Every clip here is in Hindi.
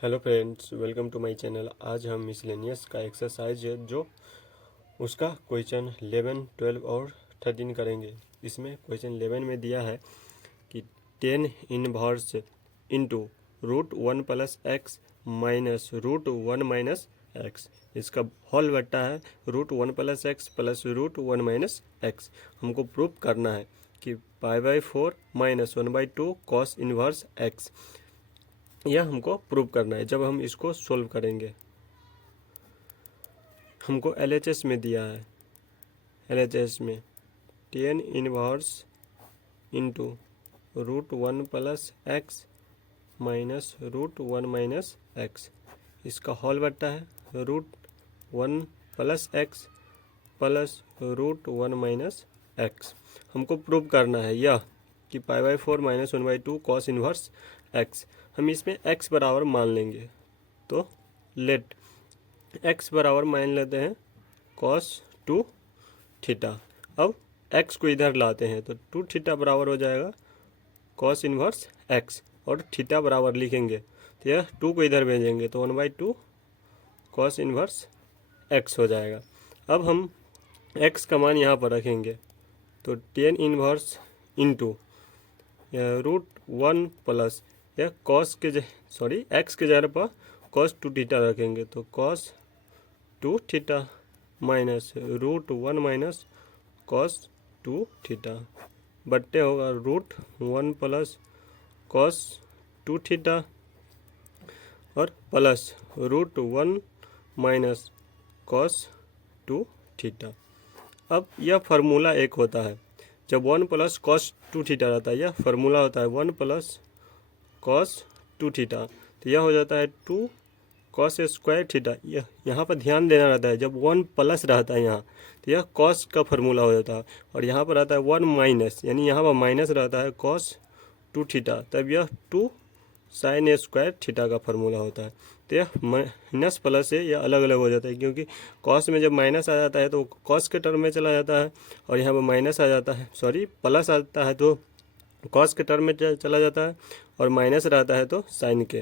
Hello friends, welcome to my channel. आज हम मिसलेनियस का एक्सरसाइज है जो उसका क्वेश्चन 11, 12 और 13 करेंगे। इसमें क्वेश्चन 11 में दिया है कि 10 inverse into √1 plus x minus √1 minus x. इसका होल बट्टा है √1 plus x plus √1 minus x. हमको प्रूफ करना है कि π/4 माइनस 1/2 कॉस इनवर्स एक्स। यह हमको प्रूव करना है। जब हम इसको सोल्व करेंगे, हमको LHS में दिया है। LHS में 10 inverse into √1 plus x minus √1 minus x. इसका होल बट्टा है √1 plus x plus √1 minus x. हमको प्रूव करना है यह कि π/4 माइनस 1/2 कॉस इनवर्स एक्स। हम इसमें x बराबर मान लेंगे, तो लेट x बराबर मान लेते हैं cos 2 थीटा। अब x को इधर लाते हैं तो 2 थीटा बराबर हो जाएगा cos इनवर्स x, और थीटा बराबर लिखेंगे तो यह 2 को इधर भेजेंगे तो 1/2 cos इनवर्स x हो जाएगा। अब हम x का मान यहाँ पर रखेंगे तो 10 इनवर्स इंटू √1 प्लस यह कॉस के एक्स के जगह पर cos 2 थीटा रखेंगे तो cos 2 theta minus √1 minus cos 2 theta बट्टे होगा √1 प्लस cos 2 थीटा और प्लस √1 माइनस cos 2 थीटा। अब यह फार्मूला एक होता है जब 1 प्लस cos 2 थीटा रहता है। यह फार्मूला होता है 1 प्लस cos 2 थीटा, तो यह हो जाता है 2 cos स्क्वायर थीटा। यह यहाँ पर ध्यान देना रहता है, जब 1 प्लस रहता है यहाँ तो यह cos का फार्मूला हो जाता है, और यहाँ पर रहता है 1 माइनस, यानी यहाँ पर माइनस रहता है cos 2 थीटा, तब यह 2 sin स्क्वायर थीटा का फार्मूला होता है। तो यह माइनस प्लस से यह अलग अलग हो जाता है, क्योंकि cos में जब माइनस आ जाता है तो cos के टर्म में चला जाता है, और यहाँ पर माइनस आ जाता है प्लस आता है तो cos के टर्म में चला जाता है, और माइनस रहता है तो साइन के।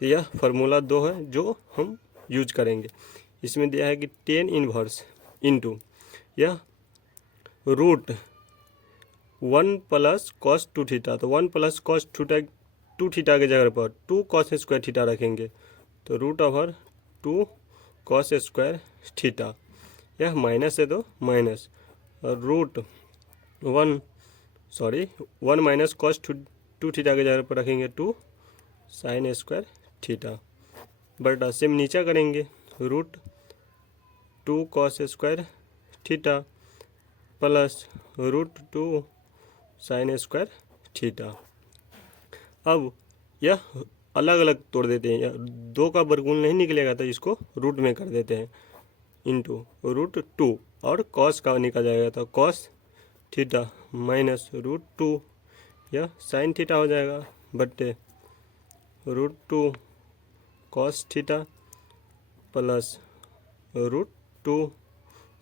तो यह फार्मूला 2 है जो हम यूज करेंगे। इसमें दिया है कि 10 इनवर्स इंटू यह √1 प्लस cos 2 थीटा, तो 1 प्लस cos 2 थीटा के जगह पर 2 cos स्क्वायर थीटा रखेंगे तो √2 cos स्क्वायर थीटा। यह माइनस है तो माइनस, और √1 माइनस cos 2 थीटा के जगह पर रखेंगे 2 sin स्क्वायर थीटा बटा सेम नीचा करेंगे √2 cos square theta plus √2 sin square theta. अब यह अलग अलग तोड़ देते हैं, 2 का वर्गमूल नहीं निकलेगा तो इसको रूट में कर देते हैं इंटू √2, और cos का निकल जाएगा तो cos थीटा माइनस √2 यह साइन थीटा हो जाएगा बट्टे √2 cos theta plus √2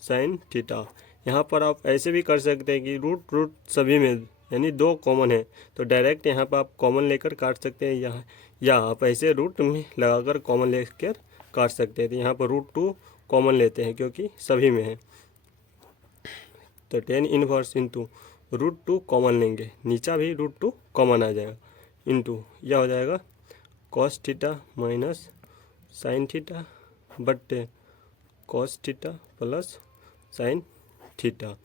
sine theta. यहाँ पर आप ऐसे भी कर सकते हैं कि रूट सभी में यानी 2 कॉमन है तो डायरेक्ट यहाँ पर आप कॉमन लेकर काट सकते हैं, यहाँ या आप ऐसे रूट में लगाकर कॉमन लेकर काट सकते हैं। तो यहाँ पर √2 कॉमन लेते हैं क्योंकि सभी में है, तो 10 इनवर्स इंटू √2 कॉमन लेंगे, नीचा भी √2 कॉमन आ जाएगा इंटू यह हो जाएगा cos theta minus sine theta बट्टे cos theta plus sine theta.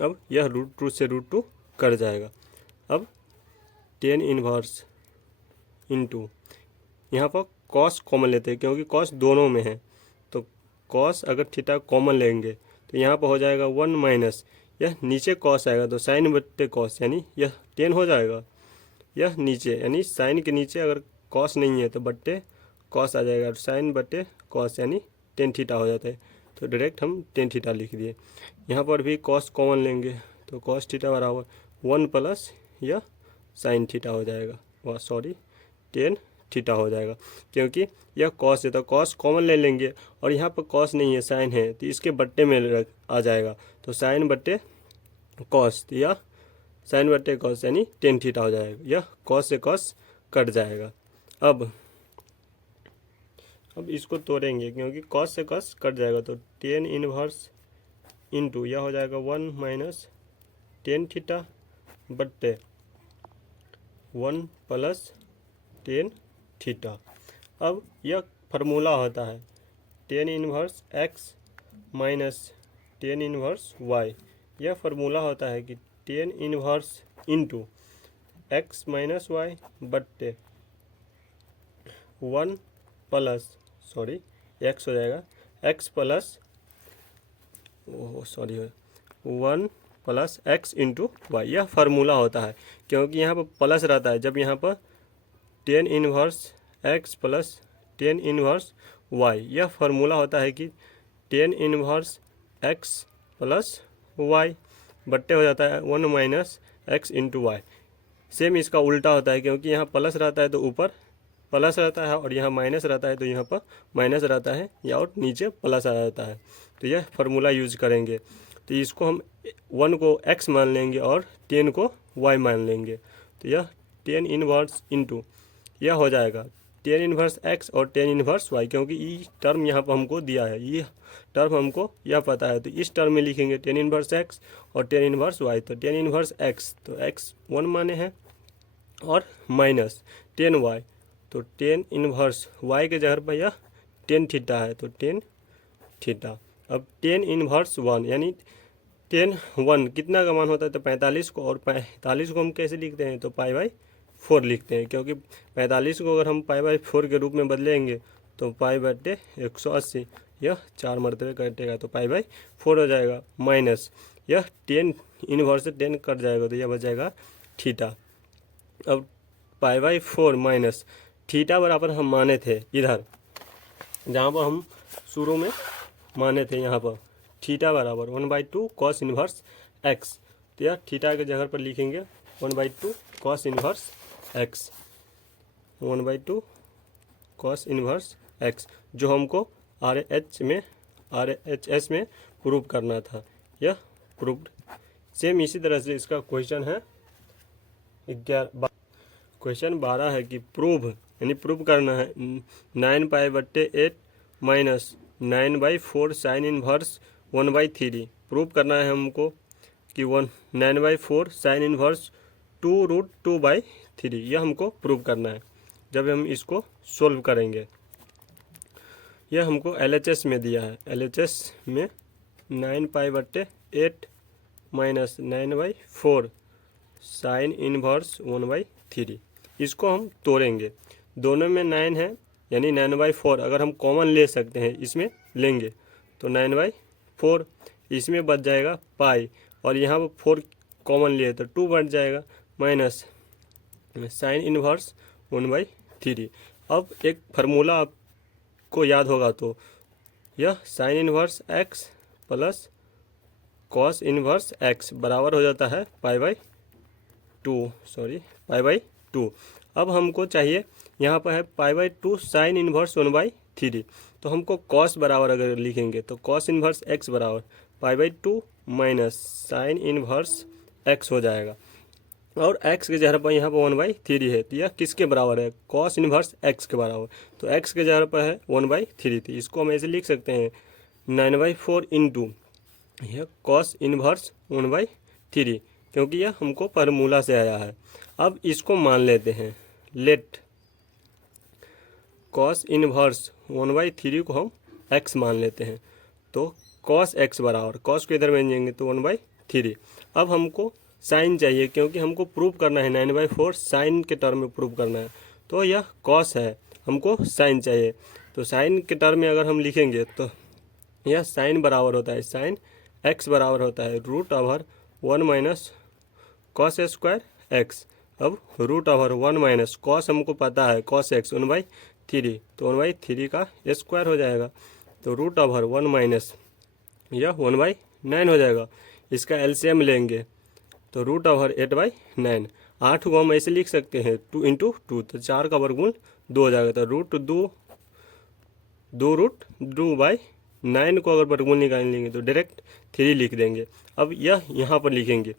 अब यह √2 से √2 कट जाएगा। अब 10 इनवर्स इंटू यहाँ पर cos कॉमन लेते हैं क्योंकि cos दोनों में है, तो cos अगर थीटा कॉमन लेंगे तो यहाँ पर हो जाएगा 1 माइनस, यह नीचे cos आएगा तो साइन बट्टे cos, यानी यह 10 हो जाएगा। यह नीचे यानी साइन के नीचे अगर cos नहीं है तो बट्टे cos आ जाएगा, और साइन बट्टे cos यानी 10 थीटा हो जाता है, तो डायरेक्ट हम 10 थीटा लिख दिए। यहाँ पर भी cos कॉमन लेंगे तो cos थीटा बराबर 1 प्लस यह साइन थीटा हो जाएगा, 10 थीटा हो जाएगा, क्योंकि यह cos है तो cos कॉमन ले लेंगे, और यहाँ पर cos नहीं है साइन है तो इसके बट्टे में आ जाएगा, तो साइन बट्टे cos, तो यह साइन बट्टे cos यानी 10 थीटा हो जाएगा। यह cos से cos कट जाएगा। अब अब इसको तोड़ेंगे क्योंकि कॉस से कॉस कट जाएगा, तो टेन इनवर्स इंटू यह हो जाएगा 1 माइनस टेन थीटा बट्टे 1 प्लस टेन थीटा। अब यह फार्मूला होता है tan inverse x minus tan inverse y. यह फार्मूला होता है कि tan inverse into x minus y बट्टे 1 प्लस एक्स हो जाएगा x plus 1 plus x into y. यह फार्मूला होता है क्योंकि यहाँ पर प्लस रहता है जब यहाँ पर tan inverse x plus tan inverse y. यह फार्मूला होता है कि tan inverse x plus y बट्टे हो जाता है 1 minus x into y. Same इसका उल्टा होता है क्योंकि यहाँ प्लस रहता है तो ऊपर प्लस रहता है और यहाँ माइनस रहता है तो यहाँ पर माइनस रहता है या और नीचे प्लस आ जाता है। तो यह फार्मूला यूज करेंगे। तो इसको हम 1 को x मान लेंगे और 10 को y मान लेंगे। तो यह 10 इनवर्स इंटू यह हो जाएगा 10 इनवर्स x और 10 इनवर्स y, क्योंकि ये टर्म यहाँ पर हमको दिया है, ये टर्म हमको यह पता है। तो इस टर्म में लिखेंगे 10 इनवर्स x और 10 इनवर्स y। तो 10 इनवर्स x तो x 1 माने हैं और माइनस 10 y, तो 10 इनवर्स y के जगह पर यह 10 थीटा है तो 10 थीटा। अब 10 इनवर्स 1 यानी 10 1 कितना का मान होता है तो 45 को, और 45 को हम कैसे लिखते हैं तो पाई बाई 4 लिखते हैं, क्योंकि 45 को अगर हम पाई बाई 4 के रूप में बदलेंगे तो पाई बटे 180 यह 4 मरतबे कटेगा तो पाई बाई 4 हो जाएगा। माइनस यह 10 इनवर्स से 10 कट जाएगा तो यह बच जाएगा थीटा। अब पाई बाई 4 माइनस थीटा बराबर हम माने थे इधर, जहाँ पर हम शुरू में माने थे यहाँ पर थीटा बराबर 1/2 कॉस इनवर्स एक्स। तो यह थीटा के जगह पर लिखेंगे 1/2 cos inverse x, 1/2 cos inverse x, जो हमको RHS में प्रूव करना था। यह प्रूव्ड। सेम इसी तरह से इसका क्वेश्चन है क्वेश्चन 12 है कि प्रूव यानी प्रूव करना है 9π/8 माइनस 9/4 साइन इनवर्स 1/3। प्रूव करना है हमको कि 9/4 साइन इनवर्स 2√2/3। यह हमको प्रूव करना है जब हम इसको सोल्व करेंगे। यह हमको LHS में दिया है, LHS में 9π/8 माइनस 9/4 साइन इनवर्स 1/3। इसको हम तोड़ेंगे, दोनों में 9 है यानी 9/4 अगर हम कॉमन ले सकते हैं इसमें लेंगे तो 9/4, इसमें बच जाएगा पाई और यहाँ पर 4 कॉमन लिए तो 2 बच जाएगा माइनस साइन इनवर्स 1/3। अब एक फार्मूला आपको याद होगा तो यह sine inverse x plus cos inverse x बराबर हो जाता है पाई बाई 2। अब हमको चाहिए यहाँ पर है पाई बाई 2 साइन इनवर्स 1/3। तो हमको कॉस बराबर अगर लिखेंगे तो कॉस इनवर्स x बराबर pi by 2 minus sine inverse x हो जाएगा, और x के जगह पर यहाँ पर 1/3 है तो यह किसके बराबर है कॉस इनवर्स x के बराबर। तो x के जगह पर है 1/3, तो इसको हम ऐसे लिख सकते हैं 9/4 इंटू यह कॉस इनवर्स 1/3, क्योंकि यह हमको फार्मूला से आया है। अब इसको मान लेते हैं, लेट कॉस इनवर्स 1/3 को हम x मान लेते हैं। तो कॉस x बराबर कॉस को इधर भेजेंगे तो 1/3। अब हमको साइन चाहिए क्योंकि हमको प्रूव करना है 9/4 साइन के टर्म में प्रूव करना है, तो यह कॉस है, हमको साइन चाहिए। तो साइन के टर्म में अगर हम लिखेंगे तो यह साइन बराबर होता है साइन x बराबर होता है √1 माइनस कॉस स्क्वायर x। अब √1 माइनस कॉस हमको पता है कॉस x 1/3, तो 1/3 का स्क्वायर हो जाएगा। तो √1 माइनस यह 1/9 हो जाएगा। इसका एलसीएम लेंगे तो √8/9। 8 को हम ऐसे लिख सकते हैं 2 × 2, तो 4 का वर्गमूल 2 हो जाएगा। तो √2/9 को अगर वर्गमूल निकाल लेंगे तो डायरेक्ट 3 लिख देंगे। अब यह यहाँ पर लिखेंगे,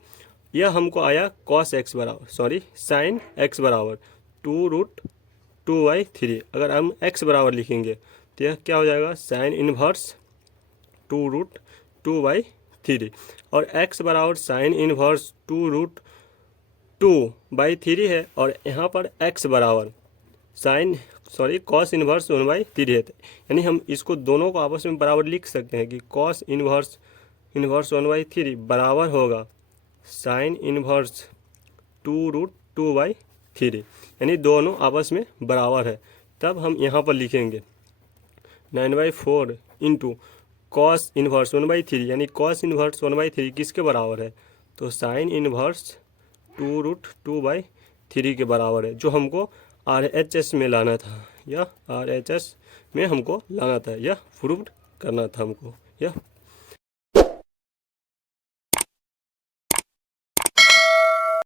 यह हमको आया कॉस x बराबर साइन x बराबर 2√2/3। अगर हम x बराबर लिखेंगे तो यह क्या हो जाएगा, साइन इनवर्स 2√2/3 और x बराबर साइन इनवर्स 2√2/3 है और यहाँ पर x बराबर कॉस इनवर्स 1/3 है। यानी हम इसको दोनों को आपस में बराबर लिख सकते हैं कि कॉस इनवर्स 1/3 बराबर होगा साइन इनवर्स 2√2/3, यानी दोनों आपस में बराबर है। तब हम यहाँ पर लिखेंगे 9/4 इंटू कॉस इनवर्स 1/3, यानी कॉस इनवर्स 1/3 किसके बराबर है, तो साइन इनवर्स 2√2/3 के बराबर है, जो हमको RHS में लाना था, यह RHS में हमको लाना था, यह प्रूव करना था हमको, यह